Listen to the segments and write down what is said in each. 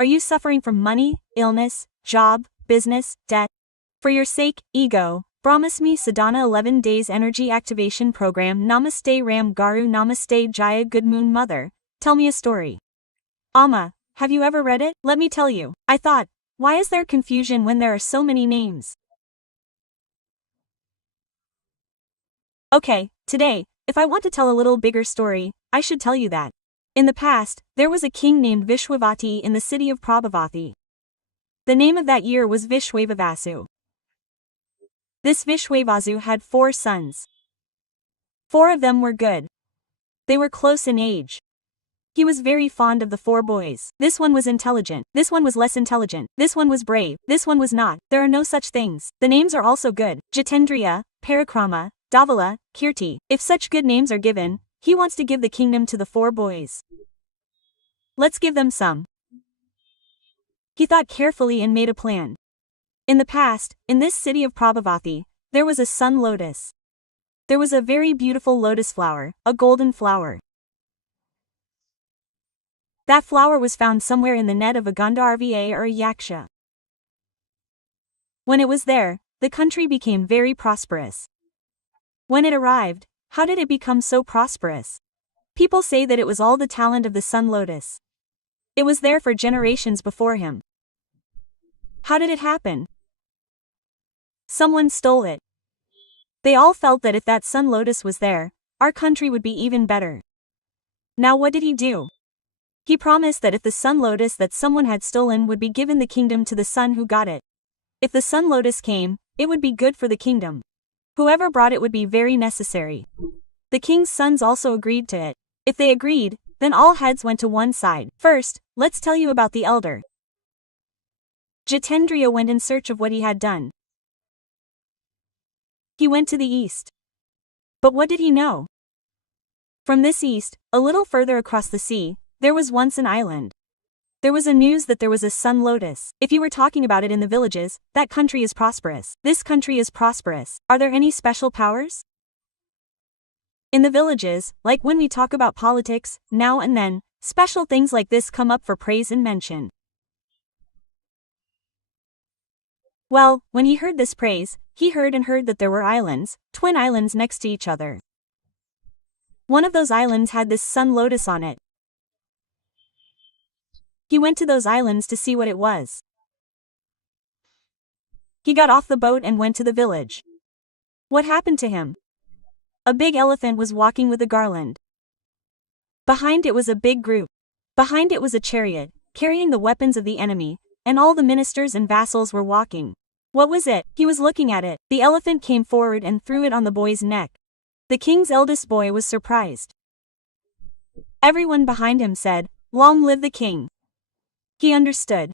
Are you suffering from money, illness, job, business, debt? For your sake, ego, promise me sadhana 11 days energy activation program. Namaste Ram Garu, Namaste Jaya, good moon mother. Tell me a story. Amma, have you ever read it? Let me tell you. I thought, why is there confusion when there are so many names? Okay, today, if I want to tell a little bigger story, I should tell you that. In the past, there was a king named Vishwavati in the city of Prabhavati. The name of that year was Vishwavasu. This Vishwavasu had 4 sons. 4 of them were good. They were close in age. He was very fond of the 4 boys. This one was intelligent. This one was less intelligent. This one was brave. This one was not. There are no such things. The names are also good. Jitendriya, Parakrama, Dhavala, Kirti. If such good names are given, he wants to give the kingdom to the 4 boys. Let's give them some. He thought carefully and made a plan. In the past, in this city of Prabhavati, there was a sun lotus. There was a very beautiful lotus flower, a golden flower. That flower was found somewhere in the net of a Gandharva or a Yaksha. When it was there, the country became very prosperous. When it arrived, how did it become so prosperous? People say that it was all the talent of the sun lotus. It was there for generations before him. How did it happen? Someone stole it. They all felt that if that sun lotus was there, our country would be even better. Now what did he do? He promised that if the sun lotus that someone had stolen would be given the kingdom to the son who got it. If the sun lotus came, it would be good for the kingdom. Whoever brought it would be very necessary. The king's sons also agreed to it. If they agreed, then all heads went to one side. First, let's tell you about the elder. Jitendriya went in search of what he had done. He went to the east. But what did he know? From this east, a little further across the sea, there was once an island. There was a news that there was a sun lotus. If you were talking about it in the villages, that country is prosperous. This country is prosperous. Are there any special powers? In the villages, like when we talk about politics, now and then, special things like this come up for praise and mention. Well, when he heard this praise, he heard that there were islands, twin islands next to each other. One of those islands had this sun lotus on it. He went to those islands to see what it was. He got off the boat and went to the village. What happened to him? A big elephant was walking with a garland. Behind it was a big group. Behind it was a chariot, carrying the weapons of the enemy, and all the ministers and vassals were walking. What was it? He was looking at it. The elephant came forward and threw it on the boy's neck. The king's eldest boy was surprised. Everyone behind him said, "Long live the king." He understood.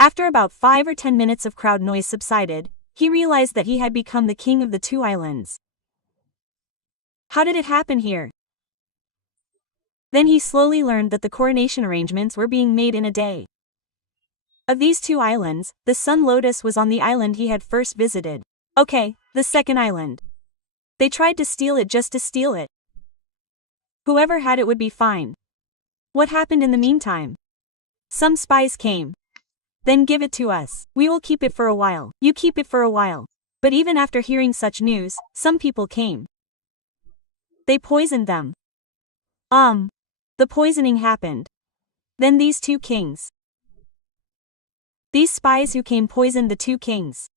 After about 5 or 10 minutes of crowd noise subsided, he realized that he had become the king of the 2 islands. How did it happen here? Then he slowly learned that the coronation arrangements were being made in a day. Of these 2 islands, the sun lotus was on the island he had first visited. Okay, the second island. They tried to steal it just to steal it. Whoever had it would be fine. What happened in the meantime? Some spies came. Then give it to us. We will keep it for a while. You keep it for a while. But even after hearing such news, some people came. They poisoned them. The poisoning happened. Then these 2 kings. These spies who came poisoned the 2 kings.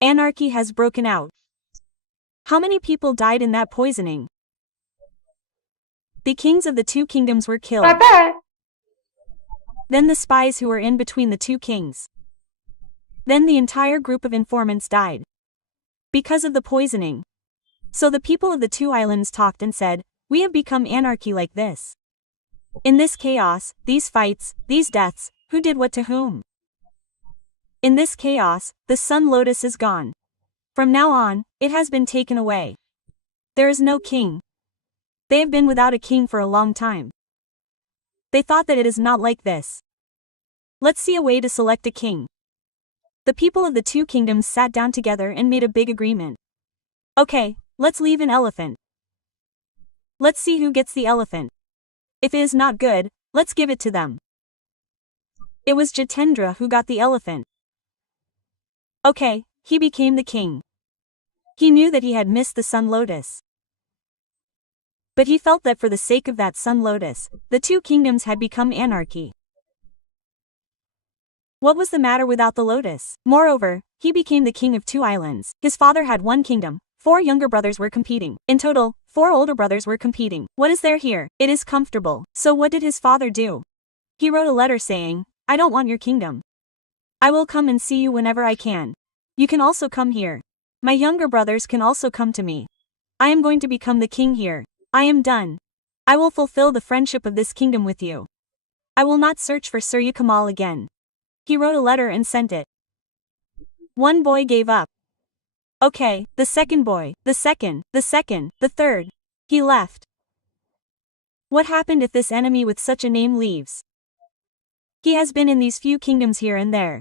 Anarchy has broken out. How many people died in that poisoning? The kings of the 2 kingdoms were killed. Papa. Then the spies who were in between the 2 kings. Then the entire group of informants died. Because of the poisoning. So the people of the 2 islands talked and said, "We have become anarchy like this. In this chaos, these fights, these deaths, who did what to whom? In this chaos, the sun lotus is gone. From now on, it has been taken away. There is no king. They have been without a king for a long time. They thought that it is not like this. Let's see a way to select a king." The people of the 2 kingdoms sat down together and made a big agreement. Okay, let's leave an elephant. Let's see who gets the elephant. If it is not good, Let's give it to them. It was Jitendra who got the elephant. Okay, he became the king. He knew that he had missed the sun lotus. But he felt that for the sake of that sun lotus, the two kingdoms had become anarchy. What was the matter without the lotus? Moreover, he became the king of 2 islands. His father had 1 kingdom. 4 younger brothers were competing. In total, 4 older brothers were competing. What is there here? It is comfortable. So what did his father do? He wrote a letter saying, I don't want your kingdom. I will come and see you whenever I can. You can also come here. My younger brothers can also come to me. I am going to become the king here. I am done. I will fulfill the friendship of this kingdom with you. I will not search for Surya Kamal again. He wrote a letter and sent it. One boy gave up. Okay, the second boy, the second, the third. He left. What happened if this enemy with such a name leaves? He has been in these few kingdoms here and there.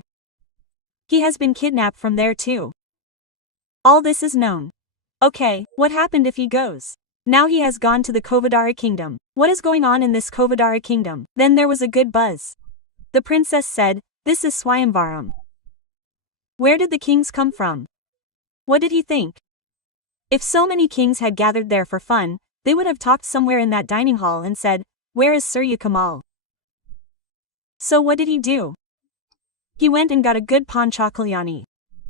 He has been kidnapped from there too. All this is known. Okay, what happened if he goes? Now he has gone to the Kovadara kingdom. What is going on in this Kovadara kingdom? Then there was a good buzz. The princess said, this is Swayamvaram. Where did the kings come from? What did he think? If so many kings had gathered there for fun, they would have talked somewhere in that dining hall and said, where is Surya Kamal? So what did he do? He went and got a good Panchakalyani.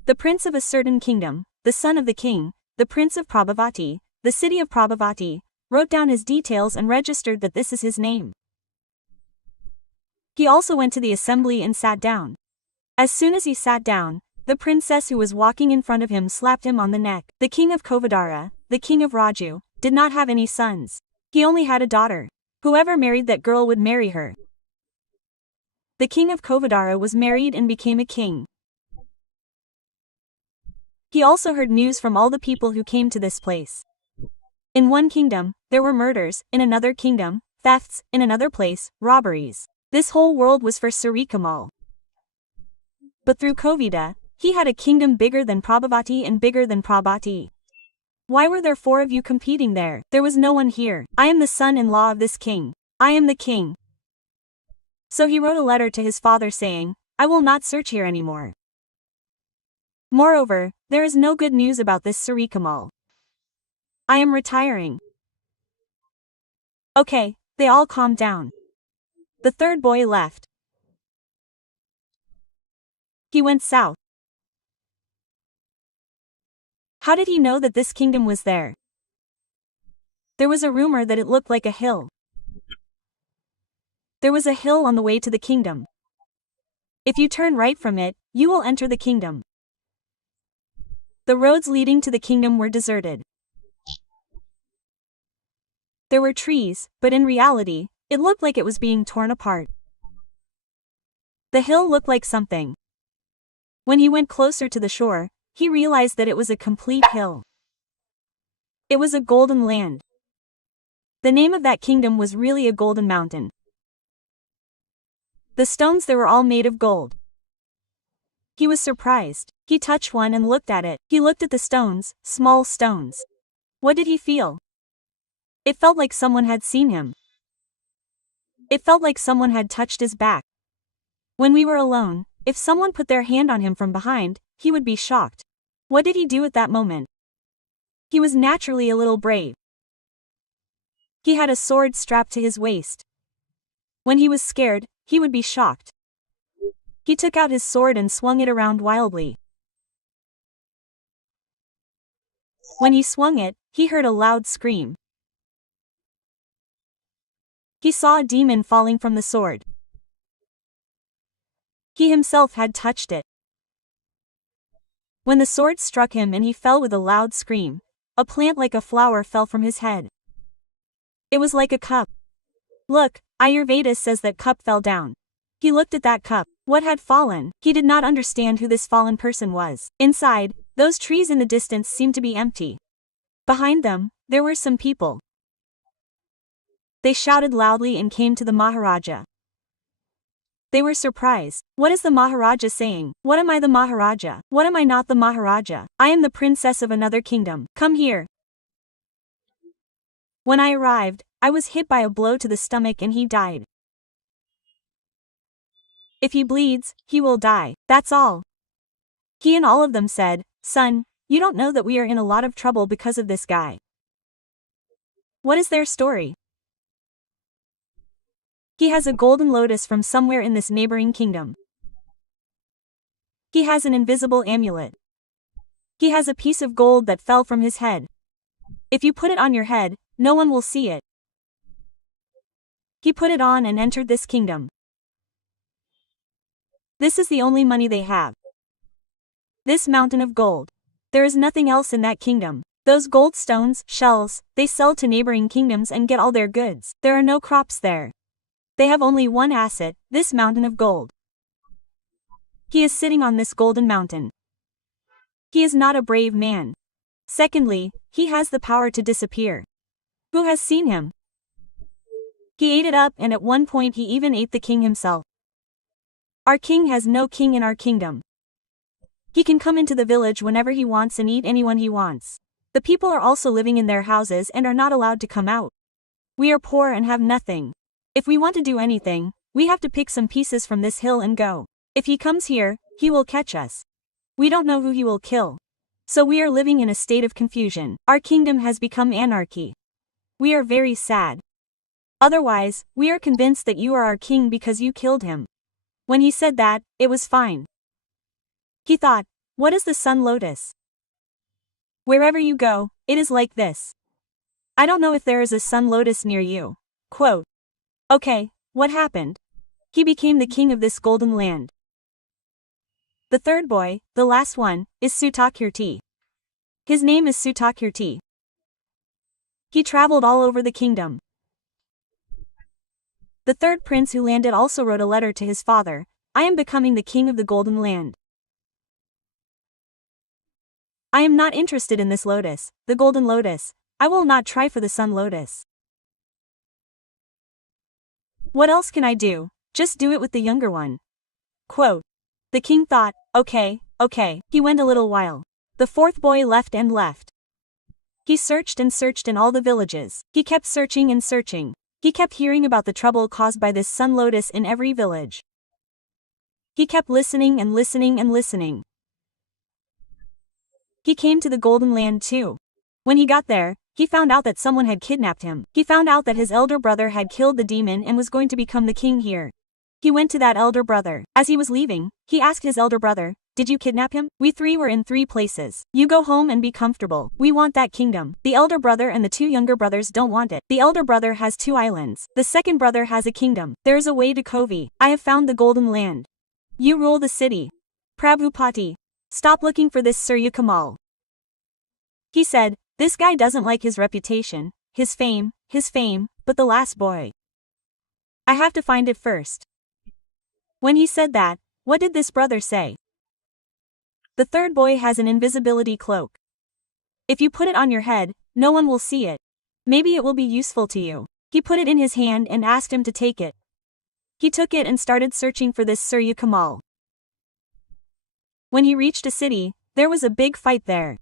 The prince of a certain kingdom, the son of the king, the prince of Prabhavati, the city of Prabhavati, wrote down his details and registered that this is his name. He also went to the assembly and sat down. As soon as he sat down, the princess who was walking in front of him slapped him on the neck. The king of Kovadara, the king of Raju, did not have any sons. He only had a daughter. Whoever married that girl would marry her. The king of Kovadara was married and became a king. He also heard news from all the people who came to this place. In one kingdom, there were murders, in another kingdom, thefts, in another place, robberies. This whole world was for Surya Kamal. But through Kovida, he had a kingdom bigger than Prabhavati and bigger than Prabhati. Why were there 4 of you competing there? There was no one here. I am the son-in-law of this king. I am the king. So he wrote a letter to his father saying, I will not search here anymore. Moreover, there is no good news about this Surya Kamal. I am retiring. Okay, they all calmed down. The third boy left. He went south. How did he know that this kingdom was there? There was a rumor that it looked like a hill. There was a hill on the way to the kingdom. If you turn right from it, you will enter the kingdom. The roads leading to the kingdom were deserted. There were trees, but in reality, it looked like it was being torn apart. The hill looked like something. When he went closer to the shore, he realized that it was a complete hill. It was a golden land. The name of that kingdom was really a golden mountain. The stones there were all made of gold. He was surprised. He touched one and looked at it. He looked at the stones, small stones. What did he feel? It felt like someone had seen him. It felt like someone had touched his back. When we were alone, if someone put their hand on him from behind, he would be shocked. What did he do at that moment? He was naturally a little brave. He had a sword strapped to his waist. When he was scared, he would be shocked. He took out his sword and swung it around wildly. When he swung it, he heard a loud scream. He saw a demon falling from the sword. He himself had touched it. When the sword struck him and he fell with a loud scream, a plant like a flower fell from his head. It was like a cup. Look, Ayurveda says that cup fell down. He looked at that cup. What had fallen? He did not understand who this fallen person was. Inside, those trees in the distance seemed to be empty. Behind them, there were some people. They shouted loudly and came to the Maharaja. They were surprised. What is the Maharaja saying? What am I the Maharaja? What am I not the Maharaja? I am the princess of another kingdom. Come here. When I arrived, I was hit by a blow to the stomach and he died. If he bleeds, he will die, that's all. He and all of them said, "Son, you don't know that we are in a lot of trouble because of this guy." What is their story? He has a golden lotus from somewhere in this neighboring kingdom. He has an invisible amulet. He has a piece of gold that fell from his head. If you put it on your head, no one will see it. He put it on and entered this kingdom. This is the only money they have. This mountain of gold. There is nothing else in that kingdom. Those gold stones, shells, they sell to neighboring kingdoms and get all their goods. There are no crops there. They have only one asset, this mountain of gold. He is sitting on this golden mountain. He is not a brave man. Secondly, he has the power to disappear. Who has seen him? He ate it up, and at one point he even ate the king himself. Our king has no king in our kingdom. He can come into the village whenever he wants and eat anyone he wants. The people are also living in their houses and are not allowed to come out. We are poor and have nothing. If we want to do anything, we have to pick some pieces from this hill and go. If he comes here, he will catch us. We don't know who he will kill. So we are living in a state of confusion. Our kingdom has become anarchy. We are very sad. Otherwise, we are convinced that you are our king because you killed him." When he said that, it was fine. He thought, what is the sun lotus? Wherever you go, it is like this. I don't know if there is a sun lotus near you. Quote. Okay, what happened? He became the king of this golden land. The third boy, the last one, is Sutakirti. His name is Sutakirti. He traveled all over the kingdom. The third prince who landed also wrote a letter to his father, "I am becoming the king of the golden land. I am not interested in this lotus, the golden lotus. I will not try for the sun lotus. What else can I do? Just do it with the younger one." Quote. The king thought, okay. He went a little while. The fourth boy left and left. He searched and searched in all the villages. He kept searching and searching. He kept hearing about the trouble caused by this sun lotus in every village. He kept listening and listening and listening. He came to the golden land too. When he got there, he found out that someone had kidnapped him. He found out that his elder brother had killed the demon and was going to become the king here. He went to that elder brother. As he was leaving, he asked his elder brother, "Did you kidnap him? We three were in 3 places. You go home and be comfortable. We want that kingdom." The elder brother and the 2 younger brothers don't want it. The elder brother has 2 islands. The second brother has a kingdom. There is a way to Kovi. I have found the golden land. You rule the city. Prabhupati. Stop looking for this Surya Kamal. He said, this guy doesn't like his reputation, his fame, but the last boy. I have to find it first. When he said that, what did this brother say? The third boy has an invisibility cloak. If you put it on your head, no one will see it. Maybe it will be useful to you. He put it in his hand and asked him to take it. He took it and started searching for this Surya Kamal. When he reached a city, there was a big fight there.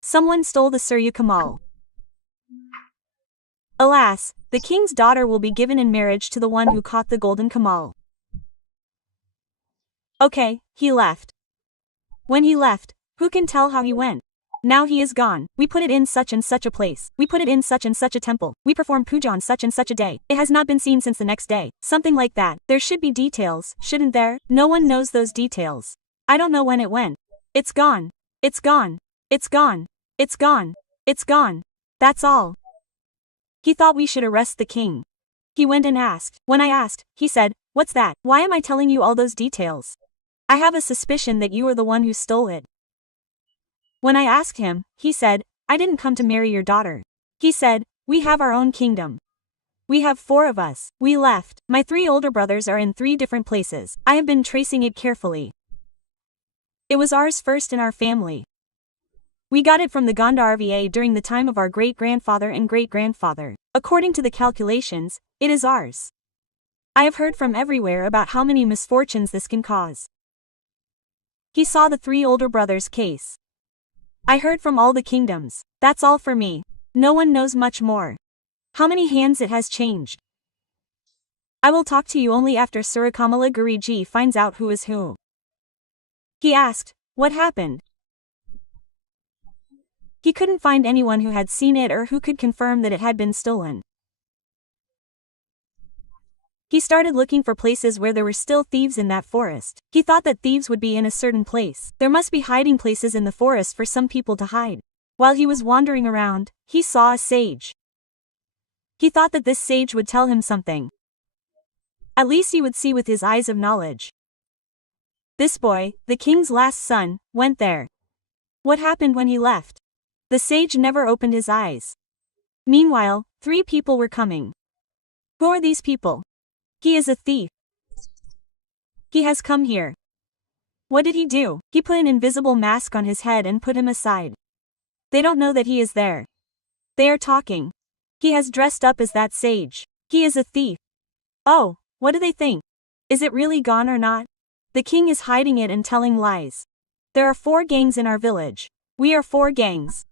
Someone stole the Surya Kamal. Alas, the king's daughter will be given in marriage to the one who caught the golden Kamal. Okay, he left. When he left, who can tell how he went? Now he is gone. We put it in such and such a place. We put it in such and such a temple. We perform puja on such and such a day. It has not been seen since the next day. Something like that. There should be details, shouldn't there? No one knows those details. I don't know when it went. It's gone. It's gone. It's gone. It's gone. It's gone. That's all. He thought we should arrest the king. He went and asked. When I asked, he said, "What's that? Why am I telling you all those details? I have a suspicion that you are the one who stole it." When I asked him, he said, "I didn't come to marry your daughter." He said, "We have our own kingdom. We have 4 of us. We left. My 3 older brothers are in 3 different places. I have been tracing it carefully. It was ours first in our family. We got it from the Gandharva during the time of our great-grandfather and great-grandfather. According to the calculations, it is ours. I have heard from everywhere about how many misfortunes this can cause." He saw the 3 older brothers' case. I heard from all the kingdoms. That's all for me. No one knows much more. How many hands it has changed. I will talk to you only after Surakamala Guriji finds out who is who. He asked, what happened? He couldn't find anyone who had seen it or who could confirm that it had been stolen. He started looking for places where there were still thieves in that forest. He thought that thieves would be in a certain place. There must be hiding places in the forest for some people to hide. While he was wandering around, he saw a sage. He thought that this sage would tell him something. At least he would see with his eyes of knowledge. This boy, the king's last son, went there. What happened when he left? The sage never opened his eyes. Meanwhile, 3 people were coming. Who are these people? He is a thief. He has come here. What did he do? He put an invisible mask on his head and put him aside. They don't know that he is there. They are talking. He has dressed up as that sage. He is a thief. Oh, what do they think? Is it really gone or not? The king is hiding it and telling lies. There are 4 gangs in our village. We are 4 gangs.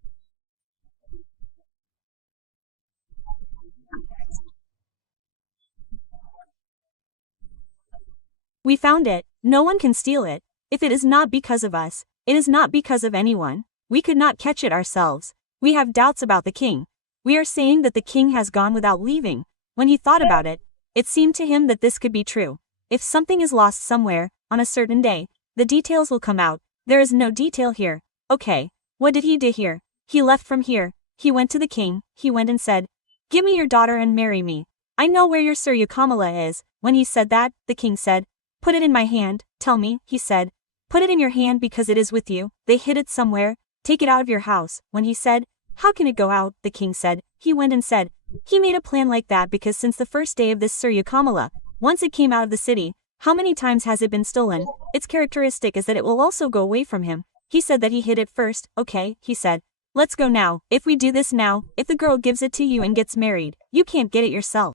We found it. No one can steal it. If it is not because of us, it is not because of anyone. We could not catch it ourselves. We have doubts about the king. We are saying that the king has gone without leaving. When he thought about it, it seemed to him that this could be true. If something is lost somewhere, on a certain day, the details will come out. There is no detail here. Okay, what did he do here? He left from here. He went to the king. He went and said, give me your daughter and marry me. I know where your Surya Kamala is. When he said that, the king said, put it in my hand. Tell me, he said. Put it in your hand because it is with you. They hid it somewhere. Take it out of your house. When he said, how can it go out? The king said. He went and said, he made a plan like that because since the first day of this Surya Kamala, once it came out of the city, how many times has it been stolen? Its characteristic is that it will also go away from him. He said that he hid it first. Okay, he said. Let's go now. If we do this now, if the girl gives it to you and gets married, you can't get it yourself.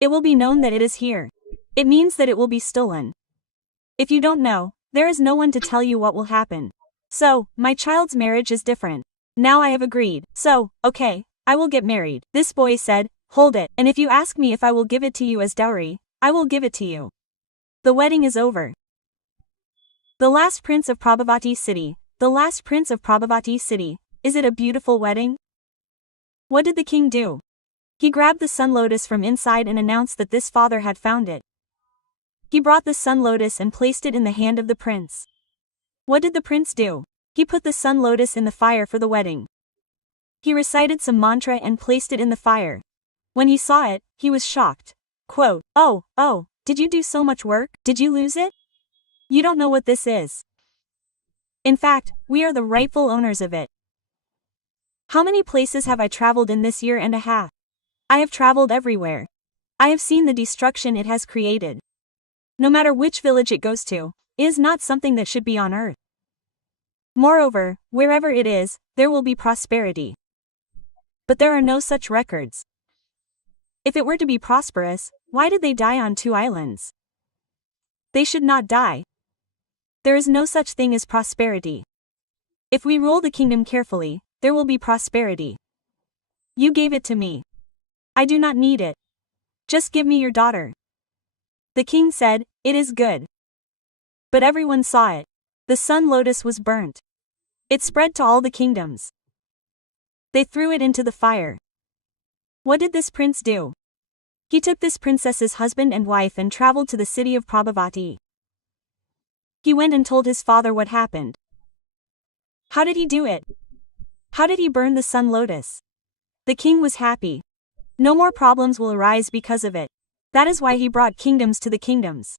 It will be known that it is here. It means that it will be stolen. If you don't know, there is no one to tell you what will happen. So, my child's marriage is different. Now I have agreed. So, okay, I will get married. This boy said, hold it, and if you ask me if I will give it to you as dowry, I will give it to you. The wedding is over. The last prince of Prabhavati city. The last prince of Prabhavati city. Is it a beautiful wedding? What did the king do? He grabbed the sun lotus from inside and announced that this father had found it. He brought the sun lotus and placed it in the hand of the prince. What did the prince do? He put the sun lotus in the fire for the wedding. He recited some mantra and placed it in the fire. When he saw it, he was shocked. Quote, oh, did you do so much work? Did you lose it? You don't know what this is. In fact, we are the rightful owners of it. How many places have I traveled in this year and a half? I have traveled everywhere. I have seen the destruction it has created. No matter which village it goes to, it is not something that should be on earth. Moreover, wherever it is, there will be prosperity. But there are no such records. If it were to be prosperous, why did they die on 2 islands? They should not die. There is no such thing as prosperity. If we rule the kingdom carefully, there will be prosperity. You gave it to me. I do not need it. Just give me your daughter. The king said, it is good. But everyone saw it. The sun lotus was burnt. It spread to all the kingdoms. They threw it into the fire. What did this prince do? He took this princess's husband and wife and traveled to the city of Prabhavati. He went and told his father what happened. How did he do it? How did he burn the sun lotus? The king was happy. No more problems will arise because of it. That is why he brought kingdoms to the kingdoms.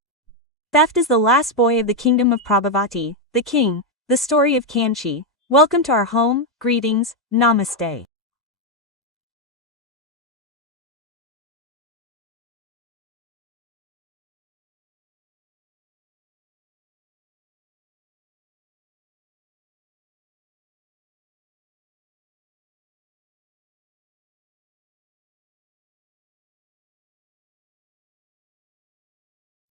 Theft is the last boy of the kingdom of Prabhavati, the king, the story of Kanchi. Welcome to our home, greetings, namaste.